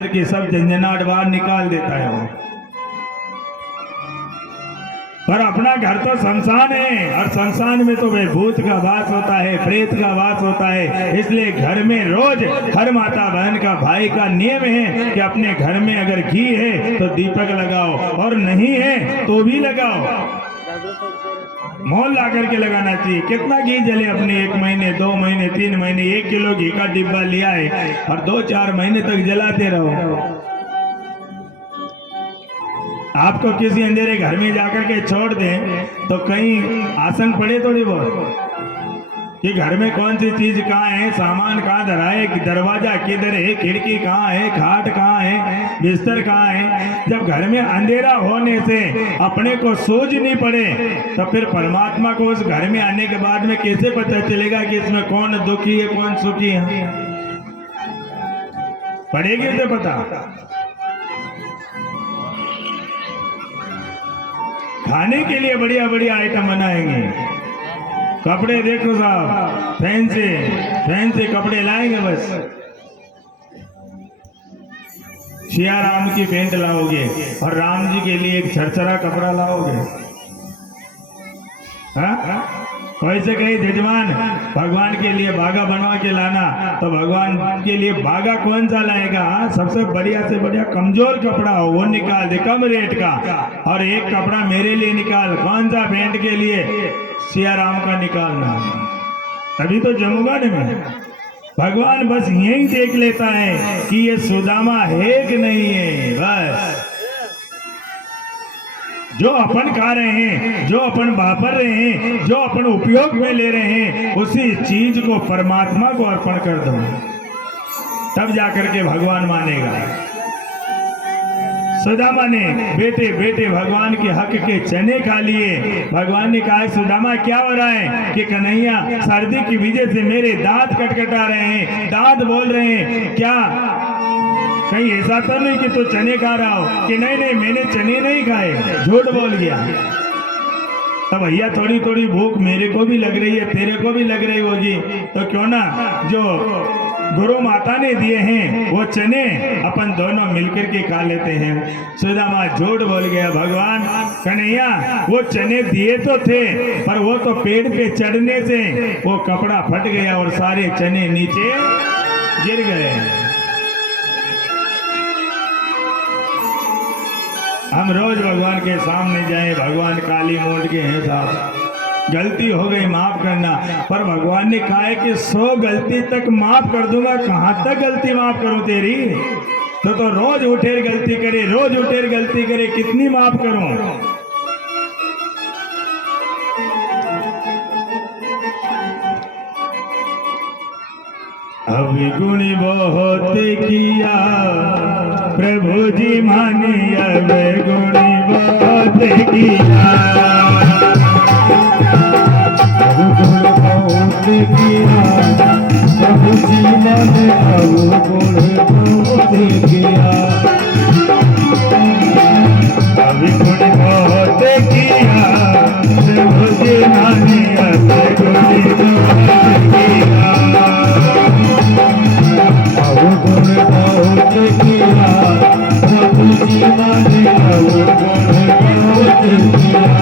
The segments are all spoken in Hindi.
कि सब झंझनाहट बाहर निकाल देता है वो। पर अपना घर तो शमशान है और शमशान में तो भाई भूत का वास होता है, प्रेत का वास होता है। इसलिए घर में रोज हर माता बहन का भाई का नियम है कि अपने घर में अगर घी है तो दीपक लगाओ और नहीं है तो भी लगाओ, मोल ला करके लगाना चाहिए। कितना घी जले अपने 1 महीने 2 महीने 3 महीने 1 किलो घी का डिब्बा लिया है और 2-4 महीने तक जलाते रहो। आपको किसी अंधेरे घर में जाकर के छोड़ दें तो कहीं आशंक पड़े थोड़ी बहुत कि घर में कौन सी चीज कहाँ है, सामान कहाँ धरा है, दरवाजा किधर है, खिड़की कहाँ है, खाट कहाँ है, बिस्तर कहाँ है। जब घर में अंधेरा होने से अपने को सूझ नहीं पड़े तो फिर परमात्मा को उस घर में आने के बाद में कैसे पता चलेगा कि इसमें कौन दुखी है कौन सुखी है? पड़ेगी उसे पता। खाने के लिए बढ़िया बढ़िया आइटम बनाएंगे, कपड़े देखो साहब फैंसी कपड़े लाएंगे। बस सिया राम की पेंट लाओगे और राम जी के लिए एक छरछरा कपड़ा लाओगे। हाँ? वैसे कहीं जजमान भगवान के लिए बागा बनवा के लाना तो भगवान के लिए बागा कौन सा लाएगा? सबसे बढ़िया से बढ़िया कमजोर कपड़ा हो वो निकाल दे कम रेट का, और एक कपड़ा मेरे लिए निकाल। कौन सा पेंट के लिए? सिया राम का निकालना, तभी तो जमूंगा ना मैं। भगवान बस यही देख लेता है कि ये सुदामा है कि नहीं है। बस जो अपन खा रहे हैं, जो अपन वापर रहे हैं, जो अपन उपयोग में ले रहे हैं, उसी चीज को परमात्मा को अर्पण कर दो, तब जाकर के भगवान मानेगा। सुदामा ने बेटे बेटे भगवान के हक के चने खा लिए। भगवान ने कहा सुदामा क्या हो रहा है? कि कन्हैया सर्दी की वजह से मेरे दांत कटकटा रहे हैं, दांत बोल रहे हैं। क्या कहीं ऐसा तो नहीं कि तू चने खा रहा हो? कि नहीं नहीं मैंने चने नहीं खाए, झूठ बोल गया। तब भैया थोड़ी थोड़ी भूख मेरे को भी लग रही है, तेरे को भी लग रही होगी, तो क्यों ना जो गुरु माता ने दिए हैं वो चने अपन दोनों मिलकर के खा लेते हैं। सुदामा झूठ बोल गया। भगवान कन्हैया वो चने दिए तो थे पर वो तो पेड़ पे चढ़ने से वो कपड़ा फट गया और सारे चने नीचे गिर गए। हम रोज भगवान के सामने जाएं, भगवान काली मोड़ के हैं साहब, गलती हो गई माफ करना। पर भगवान ने कहा है कि 100 गलती तक माफ कर दूंगा। कहां तक गलती माफ करूं तेरी? तो रोज उठेर गलती करे, रोज उठेर गलती करे, कितनी माफ करूं? अवगुण बहुत किया प्रभु जी मानी, अवगुण बहुत किया, अवगुण बहुत किया प्रभु जी माने, अवगुण बहुत किया, अवगुण बहुत किया प्रभु जी माने, अवगुण बहुत किया, अवगुण बहुत किया प्रभु जी माने, अवगुण बहुत किया।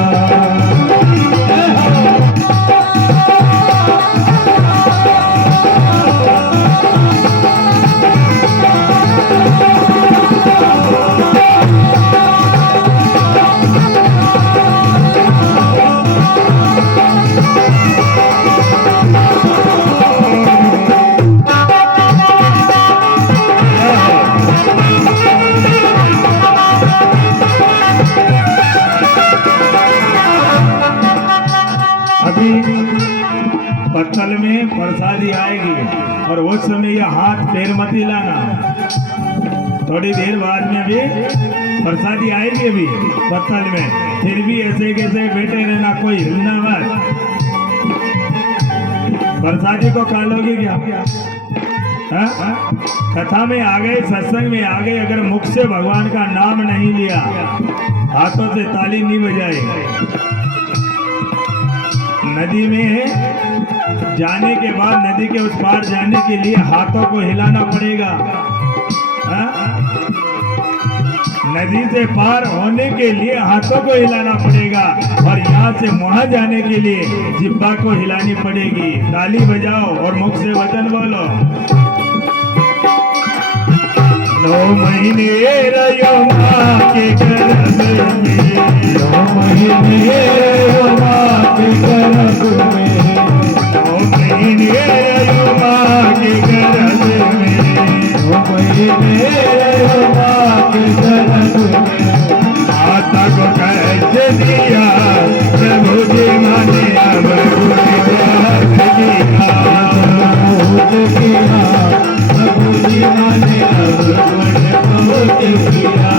पत्तल में प्रसादी आएगी और उस समय यह हाथ पैर मत हिलाना। थोड़ी देर बाद में भी प्रसादी आएगी अभी पत्तल में, फिर भी ऐसे कैसे बैठे रहना, कोई हिलना मत। प्रसादी को खा लोगे क्या? कथा में आ गए, सत्संग में आ गए, अगर मुख से भगवान का नाम नहीं लिया, हाथों से ताली नहीं बजाए, नदी में जाने के बाद नदी के उस पार जाने के लिए हाथों को हिलाना पड़ेगा। हाँ? नदी से पार होने के लिए हाथों को हिलाना पड़ेगा और यहाँ से वहां जाने के लिए जिब्बा को हिलानी पड़ेगी। ताली बजाओ और मुख से वचन बोलो। 9 महीने रहो माँ के गर्भ में, 9 महीने रहो माँ के गर्भ में, 9 महीने रहो माँ के गर्भ में, 9 महीने रहो माँ के गर्भ में। माता को कैसे दिया प्रभु जी माने अब किया प्रभु जी माने अब बहुत किया।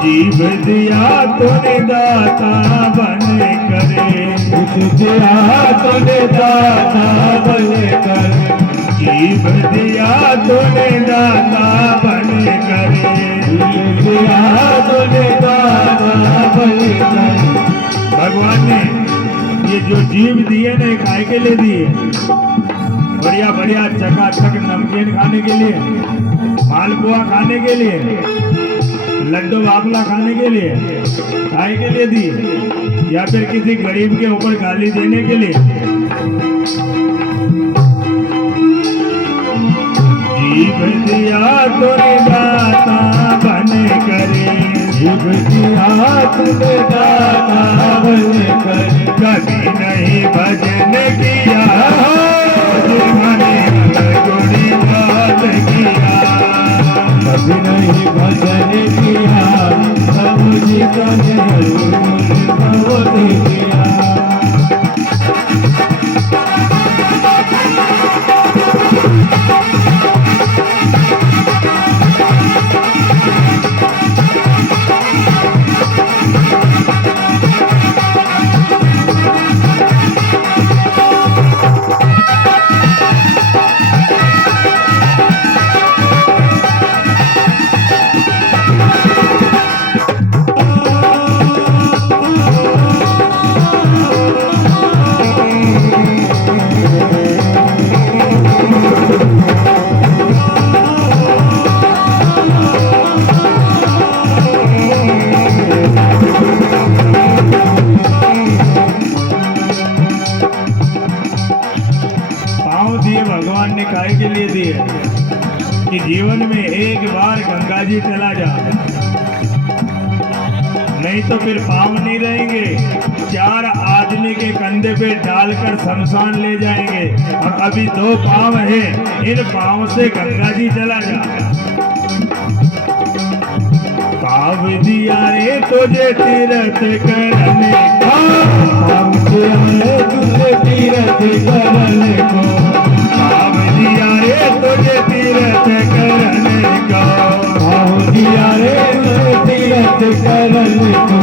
जीव दिया तूने दाता बन करे, दिया तूने दाता बन कर, जीव दिया तूने दाता बन करे, दिया तूने दाता बन कर। भगवान ने ये जो जीव दिए ने खाए के लिए दिए, बढ़िया बढ़िया चकाचक नमकीन खाने के लिए, मालपुआ खाने के लिए, लड्डू बाबला खाने के लिए, खाए के लिए दी, या फिर किसी गरीब के ऊपर गाली देने के लिए? जीव दिया तूने दाता बन करे, जीव दिया तूने दाता बन कर, कभी नहीं भजन किया जिन्होंने गुणी बात किया, कभी नहीं भजन किया प्रभु जी का बहुत किया। भगवान ने काहे के लिए दिए कि जीवन में एक बार गंगा जी चला जा, नहीं तो फिर पाँव नहीं रहेंगे। 4 आदमी के कंधे पे डालकर शमशान ले जाएंगे और अभी 2 पाँव है, इन पाँव से गंगा जी चला जा। पाँव दिया रे तुझे तीरथ करने का, पाँव दिया रे तुझे तीरथ करने को, पाँव दिया रे तुझे तीरथ करने का, पाँव दिया रे तुझे तीरथ करने को।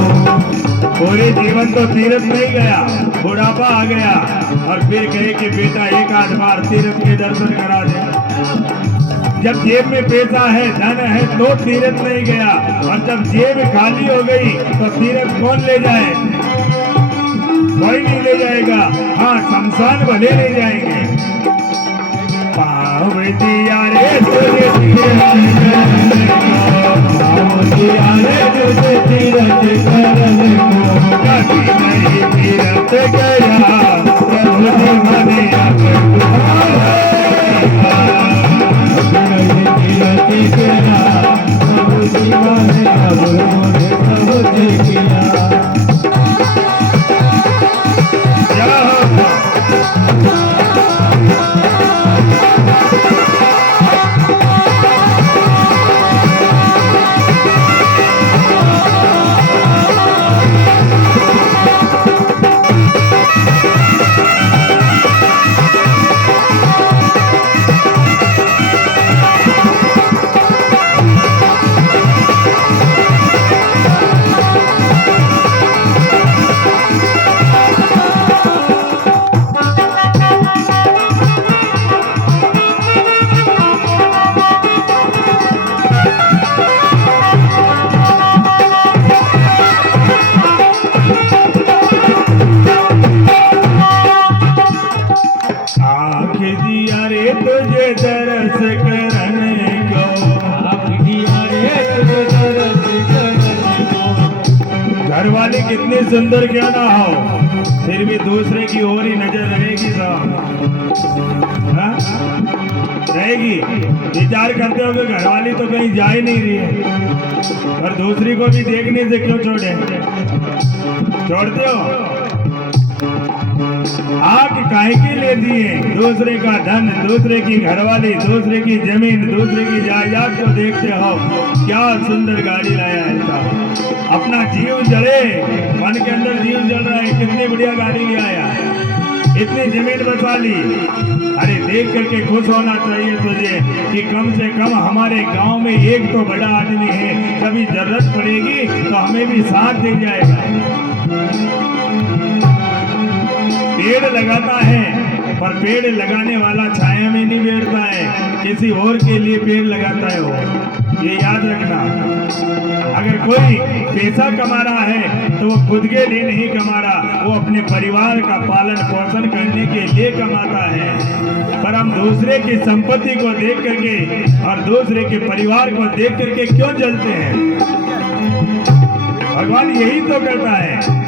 पूरे जीवन तो तीर्थ नहीं गया, बुढ़ापा आ गया और फिर कहे कि बेटा एक आध बार तीर्थ के दर्शन करा दे। जब जेब में पैसा है, धन है, तो तीर्थ नहीं गया, और जब जेब खाली हो गई तो तीर्थ कौन ले जाए? कोई नहीं ले जाएगा। हाँ, शमशान भले ले जाएंगे। पाँव दिया रे तुझे तीरथ करने को, पाँव दिया रे तुझे तीरथ करने को, कभी नहीं तीरथ गया प्रभु जी मने अब नहीं तीरथ गया प्रभु जी मने अब मुझे बहुत किया। दरस करने को। आपकी आए तो दरस करने को। घर वाली कितनी सुंदर क्यों ना हो, फिर भी दूसरे की ओर ही नजर रहेगी साहब, हाँ? रहेगी। विचार करते हो कि घरवाली तो कहीं जा ही नहीं रही है, और दूसरी को भी देखने से क्यों छोड़ते हो? आग काहे के ले दिए? दूसरे का धन, दूसरे की घरवाली, दूसरे की जमीन, दूसरे की जायदाद को देखते हो। क्या सुंदर गाड़ी लाया है साहब, अपना जीव जले, मन के अंदर जीव जल रहा है, कितनी बढ़िया गाड़ी ले आया, इतनी जमीन बसा ली। अरे देख करके खुश होना चाहिए तुझे कि कम से कम हमारे गांव में एक तो बड़ा आदमी है, कभी जरूरत पड़ेगी तो हमें भी साथ दे जाएगा। पेड़ लगाता है, पर पेड़ लगाने वाला छाया में नहीं बैठता है, किसी और के लिए पेड़ लगाता है वो, ये याद रखना। अगर कोई पैसा कमा रहा है तो वो खुद के लिए नहीं कमा रहा, वो अपने परिवार का पालन पोषण करने के लिए कमाता है। पर हम दूसरे की संपत्ति को देख करके और दूसरे के परिवार को देख करके क्यों जलते हैं? भगवान यही तो करता है।